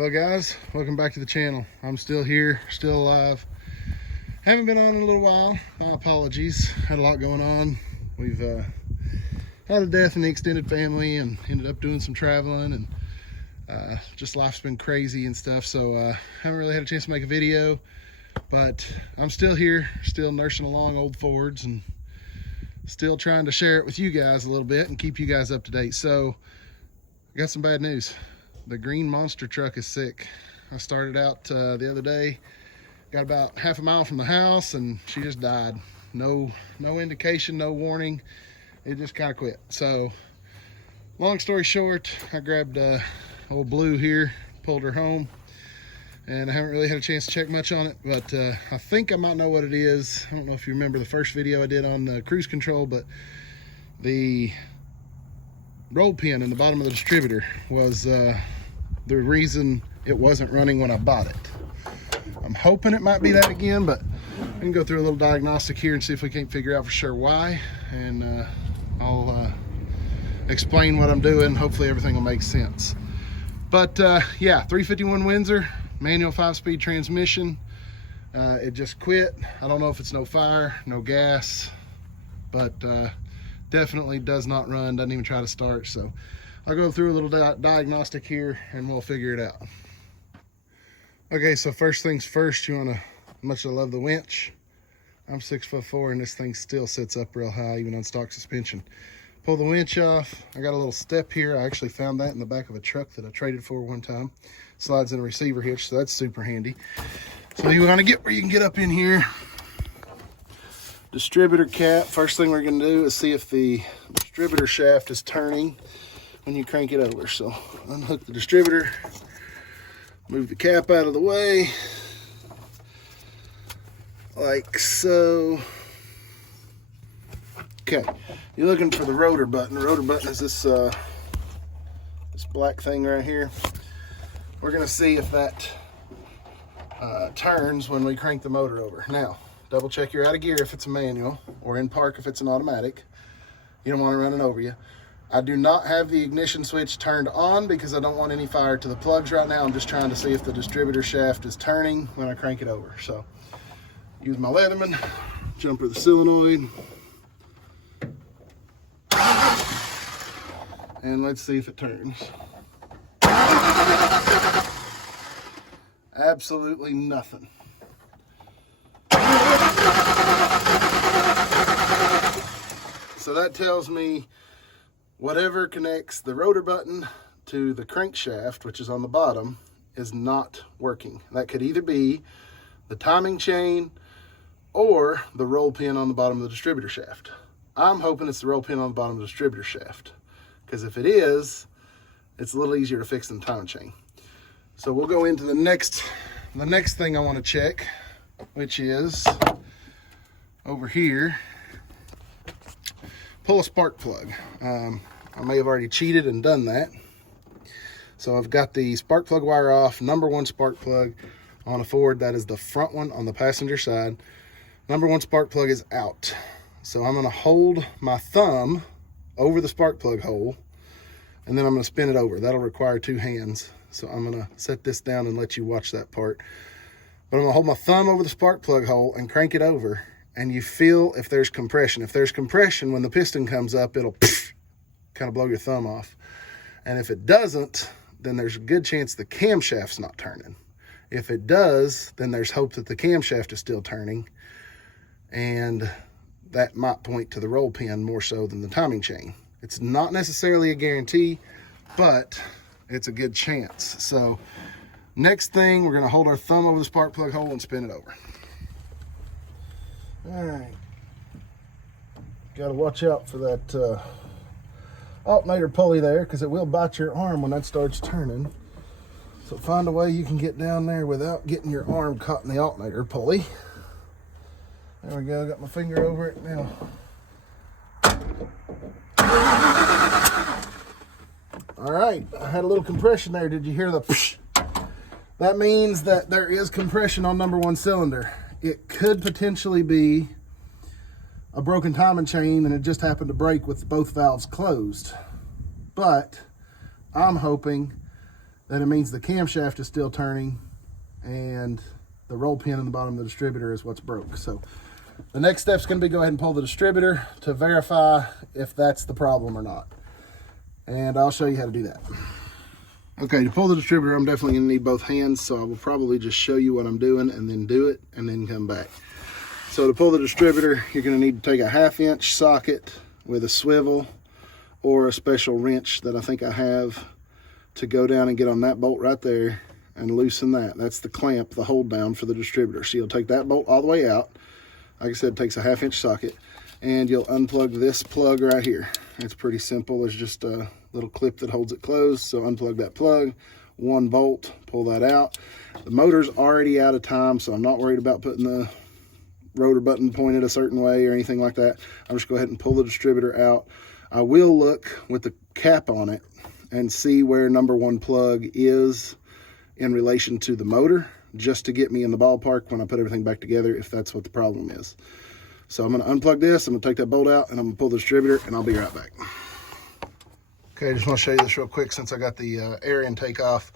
Well guys, welcome back to the channel. I'm still here, still alive. Haven't been on in a little while. My apologies. Had a lot going on. We've had a death in the extended family and ended up doing some traveling, and just life's been crazy and stuff, so haven't really had a chance to make a video. But I'm still here, still nursing along old Fords, and still trying to share it with you guys a little bit and keep you guys up to date. So I got some bad news. The green monster truck is sick. I started out the other day, got about half a mile from the house, and she just died. No indication, no warning. It just kind of quit. So long story short, I grabbed old Blue here, pulled her home, and I haven't really had a chance to check much on it, but I think I might know what it is. I don't know if you remember the first video I did on cruise control, but the roll pin in the bottom of the distributor was the reason it wasn't running when I bought it. I'm hoping it might be that again, but we can go through a little diagnostic here and see if we can't figure out for sure why, and I'll explain what I'm doing. Hopefully everything will make sense. But yeah, 351 Windsor, manual 5-speed transmission. It just quit. I don't know if it's no fire, no gas, but definitely does not run, doesn't even try to start. So I'll go through a little diagnostic here and we'll figure it out. Okay, so first things first, you wanna, much I love the winch, I'm 6'4" and this thing still sits up real high even on stock suspension. Pull the winch off. I got a little step here. I actually found that in the back of a truck that I traded for one time. Slides in a receiver hitch, so that's super handy. So you wanna get where you can get up in here. Distributor cap, first thing we're gonna do is see if the distributor shaft is turning when you crank it over. So unhook the distributor, move the cap out of the way, like so. Okay, you're looking for the rotor button. The rotor button is this this black thing right here. We're gonna see if that turns when we crank the motor over. Now, double check you're out of gear if it's a manual, or in park if it's an automatic. You don't want to run it over you. I do not have the ignition switch turned on because I don't want any fire to the plugs right now. I'm just trying to see if the distributor shaft is turning when I crank it over. So use my Leatherman, jumper the solenoid, and let's see if it turns. Absolutely nothing. So that tells me whatever connects the rotor button to the crankshaft, which is on the bottom, is not working. That could either be the timing chain or the roll pin on the bottom of the distributor shaft. I'm hoping it's the roll pin on the bottom of the distributor shaft, because if it is, it's a little easier to fix than the timing chain. So we'll go into the next thing I want to check, which is over here. Pull a spark plug. I may have already cheated and done that. So I've got the spark plug wire off. Number one spark plug on a Ford, that is the front one on the passenger side. Number one spark plug is out. So I'm gonna hold my thumb over the spark plug hole, and then I'm gonna spin it over. That'll require two hands. So I'm gonna set this down and let you watch that part. But I'm gonna hold my thumb over the spark plug hole and crank it over, and you feel if there's compression. If there's compression, when the piston comes up, it'll kind of blow your thumb off. And if it doesn't, then there's a good chance the camshaft's not turning. If it does, then there's hope that the camshaft is still turning, and that might point to the roll pin more so than the timing chain. It's not necessarily a guarantee, but it's a good chance. So next thing, we're gonna hold our thumb over the spark plug hole and spin it over. All right, gotta watch out for that alternator pulley there, because it will bite your arm when that starts turning. So find a way you can get down there without getting your arm caught in the alternator pulley. There we go, got my finger over it now. All right, I had a little compression there. Did you hear the psh? That means that there is compression on number one cylinder. It could potentially be a broken timing chain and it just happened to break with both valves closed. But I'm hoping then it means the camshaft is still turning and the roll pin in the bottom of the distributor is what's broke. So the next step is going to be go ahead and pull the distributor to verify if that's the problem or not. And I'll show you how to do that. Okay, to pull the distributor, I'm definitely going to need both hands, so I will probably just show you what I'm doing and then do it and then come back. So to pull the distributor, you're going to need to take a 1/2 inch socket with a swivel or a special wrench that I think I have to go down and get on that bolt right there and loosen that. That's the clamp, the hold down for the distributor. So you'll take that bolt all the way out. Like I said, it takes a 1/2 inch socket, and you'll unplug this plug right here. It's pretty simple. There's just a little clip that holds it closed. So unplug that plug, 1 bolt, pull that out. The motor's already out of time, so I'm not worried about putting the rotor button pointed a certain way or anything like that. I'll just go ahead and pull the distributor out. I will look with the cap on it and see where number 1 plug is in relation to the motor, just to get me in the ballpark when I put everything back together, if that's what the problem is. So I'm going to unplug this, I'm going to take that bolt out, and I'm going to pull the distributor, and I'll be right back. Okay, I just want to show you this real quick since I got the air intake off.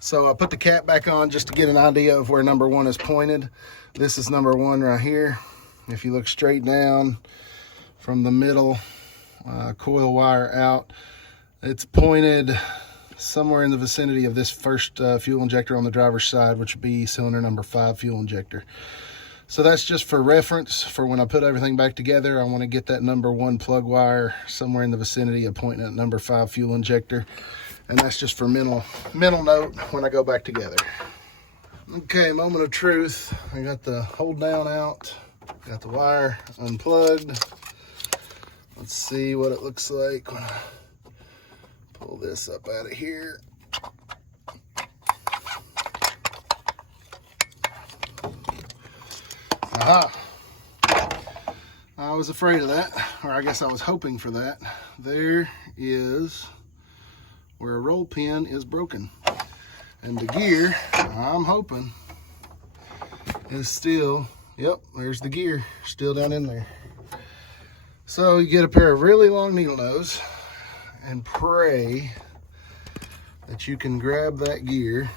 So I put the cap back on just to get an idea of where number 1 is pointed. This is number 1 right here. If you look straight down from the middle coil wire out, it's pointed somewhere in the vicinity of this first fuel injector on the driver's side, which would be cylinder number 5 fuel injector. So that's just for reference for when I put everything back together. I want to get that number 1 plug wire somewhere in the vicinity of pointing at number 5 fuel injector. And that's just for mental note when I go back together. Okay, moment of truth. I got the hold down out, got the wire unplugged. Let's see what it looks like when I pull this up out of here. Aha! I was afraid of that, or I guess I was hoping for that. There is where a roll pin is broken. And the gear, I'm hoping, is still, yep, there's the gear, still down in there. So you get a pair of really long needle nose and pray that you can grab that gear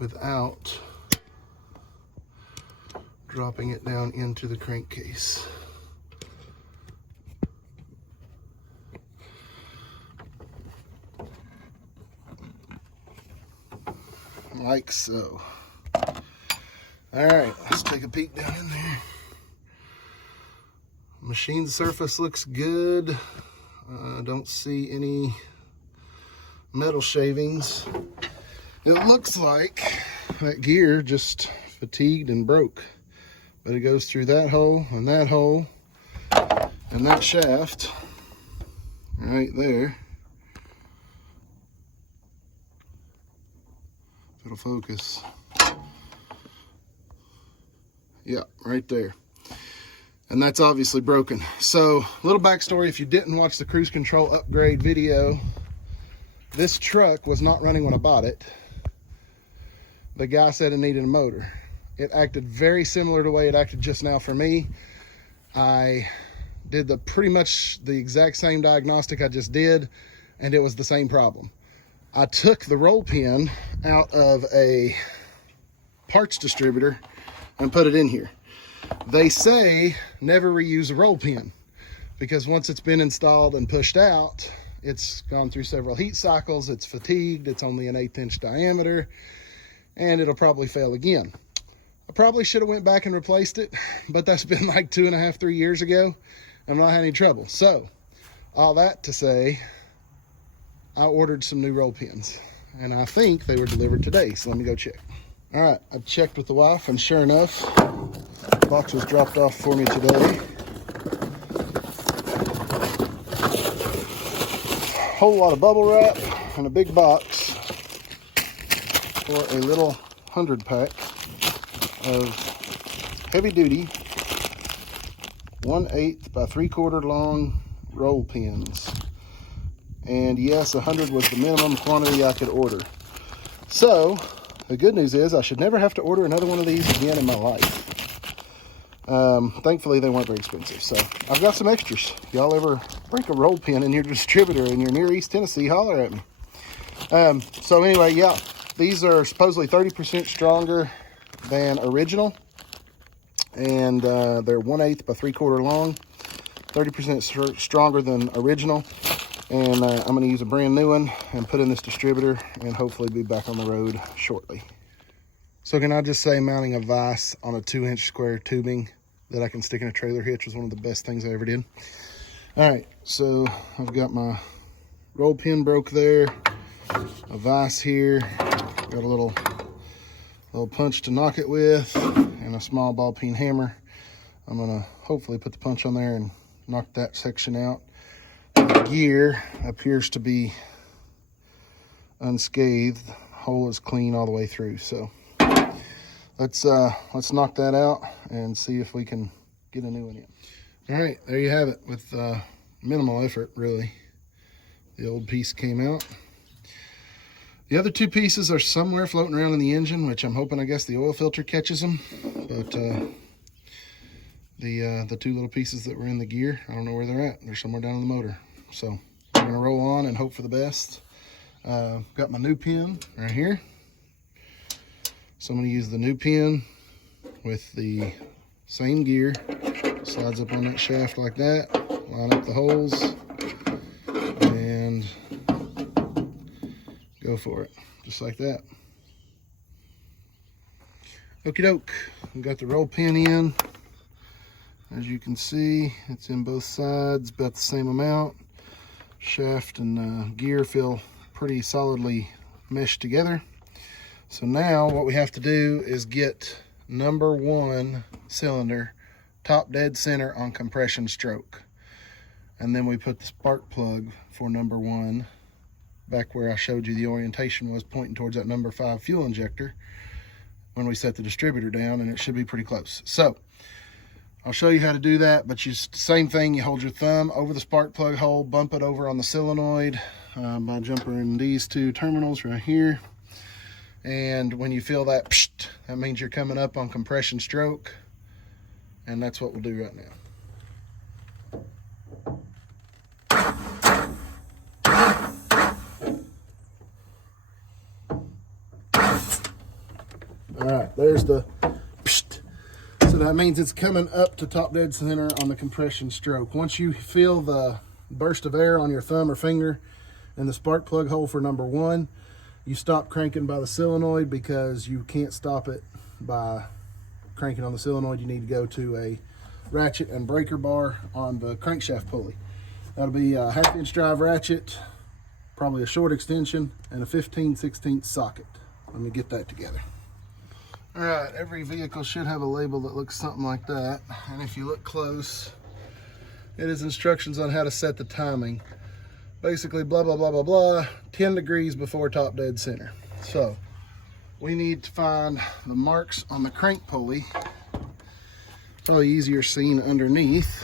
without dropping it down into the crankcase. Like so. All right, let's take a peek down in there. Machine surface looks good. Don't see any metal shavings. It looks like that gear just fatigued and broke, but it goes through that hole and that shaft right there. If it'll focus. Yeah, right there. And that's obviously broken. So, little backstory, if you didn't watch the cruise control upgrade video, this truck was not running when I bought it. The guy said it needed a motor. It acted very similar to the way it acted just now for me. I did pretty much the exact same diagnostic I just did, and it was the same problem. I took the roll pin out of a parts distributor and put it in here. They say never reuse a roll pin because once it's been installed and pushed out, it's gone through several heat cycles, it's fatigued, it's only an 1/8 inch diameter, and it'll probably fail again. I probably should have went back and replaced it, but that's been like 2.5, 3 years ago. I'm not having any trouble. So all that to say, I ordered some new roll pins and I think they were delivered today. So let me go check. All right, I checked with the wife and sure enough, the box was dropped off for me today. Whole lot of bubble wrap and a big box for a little 100 pack of heavy duty 1/8 by 3/4 long roll pins. And yes, 100 was the minimum quantity I could order. So the good news is I should never have to order another one of these again in my life. Thankfully they weren't very expensive. So I've got some extras. Y'all ever break a roll pin in your distributor and you're near East Tennessee, holler at me. So anyway, yeah, these are supposedly 30% stronger than original, and they're 1/8 by 3/4 long, 30% stronger than original. And I'm going to use a brand new one and put in this distributor and hopefully be back on the road shortly. So can I just say, mounting a vise on a 2-inch square tubing that I can stick in a trailer hitch was one of the best things I ever did. All right, so I've got my roll pin broke there, a vise here, got a little punch to knock it with, and a small ball peen hammer. I'm gonna hopefully put the punch on there and knock that section out. The gear appears to be unscathed. The hole is clean all the way through. So let's knock that out and see if we can get a new one in. All right, there you have it with minimal effort, really. The old piece came out. The other 2 pieces are somewhere floating around in the engine, which I'm hoping, I guess, the oil filter catches them. But the 2 little pieces that were in the gear, I don't know where they're at. They're somewhere down in the motor. So I'm gonna roll on and hope for the best. Got my new pin right here. So I'm gonna use the new pin with the same gear. Slides up on that shaft like that. Line up the holes and go for it, just like that. Okie doke, we got the roll pin in. As you can see, it's in both sides, about the same amount. Shaft and gear feel pretty solidly meshed together. So now what we have to do is get number 1 cylinder top dead center on compression stroke. And then we put the spark plug for number 1 back where I showed you the orientation was, pointing towards that number 5 fuel injector when we set the distributor down, and it should be pretty close. So I'll show you how to do that, but same thing. You hold your thumb over the spark plug hole, bump it over on the solenoid by jumping these 2 terminals right here. And when you feel that, psht, that means you're coming up on compression stroke. And that's what we'll do right now. All right, there's the psht. So that means it's coming up to top dead center on the compression stroke. Once you feel the burst of air on your thumb or finger in the spark plug hole for number 1, you stop cranking by the solenoid, because you can't stop it by cranking on the solenoid. You need to go to a ratchet and breaker bar on the crankshaft pulley. That'll be a 1/2-inch drive ratchet, probably a short extension, and a 15/16 socket. Let me get that together. All right, every vehicle should have a label that looks something like that. And if you look close, it is instructions on how to set the timing. Basically, blah, blah, blah, blah, blah, 10 degrees before top dead center. So we need to find the marks on the crank pulley. Probably easier seen underneath.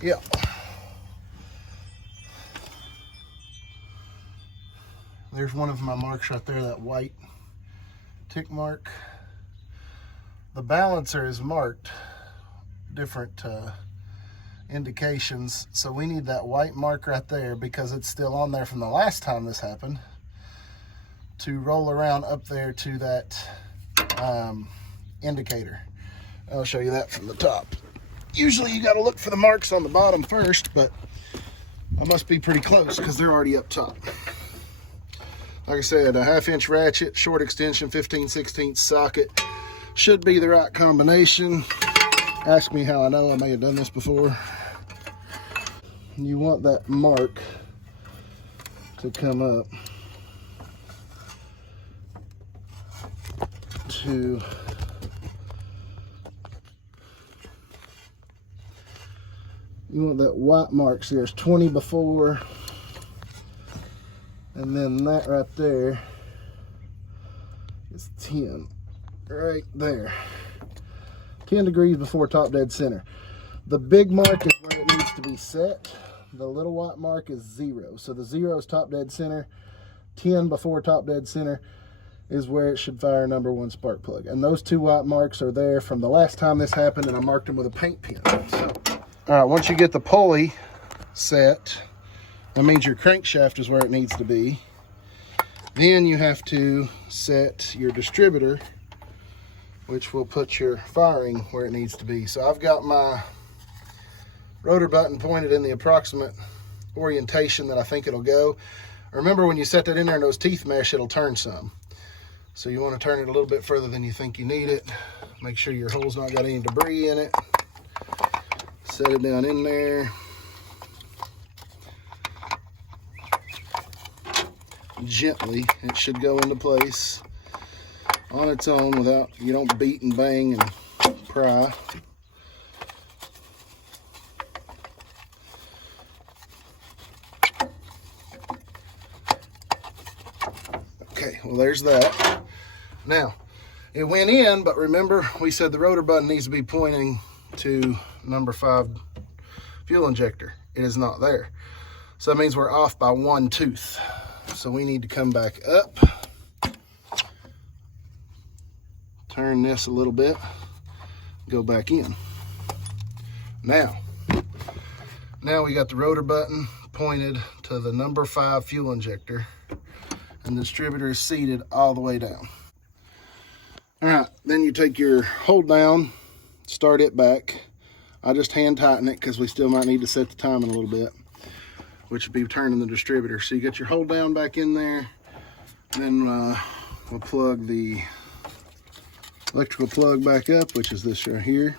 Yeah. There's one of my marks right there, that white tick mark. The balancer is marked different indications, so we need that white mark right there, because it's still on there from the last time this happened, to roll around up there to that indicator. I'll show you that from the top. Usually you got to look for the marks on the bottom first, but I must be pretty close because they're already up top. Like I said, a 1/2-inch ratchet, short extension, 15/16 socket. Should be the right combination. Ask me how I know. I may have done this before. You want that mark to come up to that white mark. See, there's 20 before, and then that right there is 10 right there. 10 degrees before top dead center. The big mark is where it needs to be set. The little white mark is 0. So the 0 is top dead center. 10 before top dead center is where it should fire number 1 spark plug. And those 2 white marks are there from the last time this happened, and I marked them with a paint pen. So, all right, once you get the pulley set. That means your crankshaft is where it needs to be. Then you have to set your distributor, which will put your firing where it needs to be. So I've got my rotor button pointed in the approximate orientation that I think it'll go. Remember, when you set that in there in those teeth mesh, it'll turn some. So you want to turn it a little bit further than you think you need it. Make sure your hole's not got any debris in it. Set it down in there. Gently, it should go into place on its own without, you don't beat and bang and pry. Okay, well there's that. Now, it went in, but remember we said the rotor button needs to be pointing to number 5 fuel injector. It is not there. So that means we're off by 1 tooth. So we need to come back up, turn this a little bit, go back in. Now we got the rotor button pointed to the number 5 fuel injector, and the distributor is seated all the way down. All right, then you take your hold down, start it back. I just hand tighten it because we still might need to set the timing a little bit, which would be turning the distributor. So you get your hold down back in there, then we'll plug the electrical plug back up, which is this right here.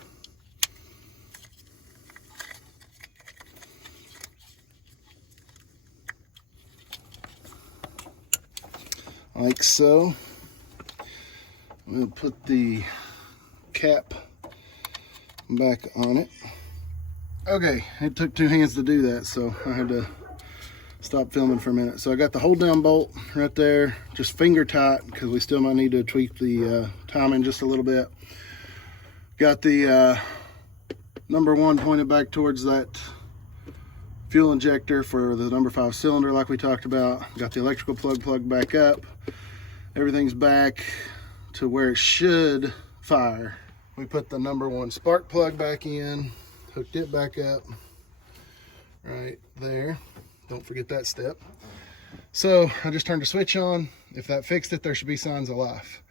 Like so. We'll put the cap back on it. Okay, it took 2 hands to do that, so I had to stop filming for a minute. So I got the hold down bolt right there, just finger tight, because we still might need to tweak the timing just a little bit. Got the number 1 pointed back towards that fuel injector for the number 5 cylinder like we talked about. Got the electrical plug plugged back up. Everything's back to where it should fire. We put the number 1 spark plug back in, hooked it back up right there. Don't forget that step. So I just turned the switch on. If that fixed it, there should be signs of life.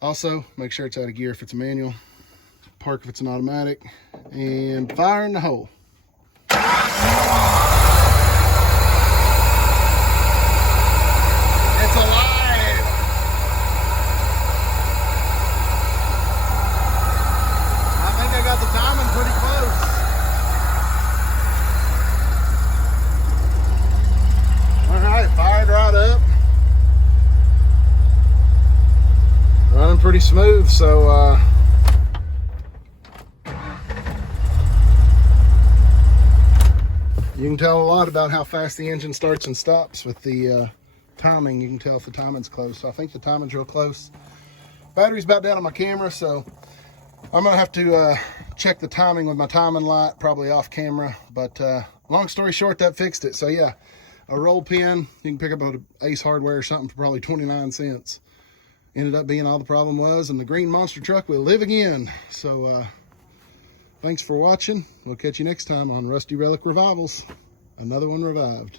Also, make sure it's out of gear if it's a manual, park if it's an automatic, and fire in the hole. It's alive. I got the timing pretty close. All right, fired right up. Running pretty smooth, so you can tell a lot about how fast the engine starts and stops with the timing. You can tell if the timing's close. So I think the timing's real close. Battery's about down on my camera, so I'm gonna have to check the timing with my timing light, probably off camera, but long story short, that fixed it. So yeah, a roll pin, you can pick up at Ace Hardware or something for probably 29 cents. Ended up being all the problem was, and the green monster truck will live again. So thanks for watching. We'll catch you next time on Rusty Relic Revivals. Another one revived.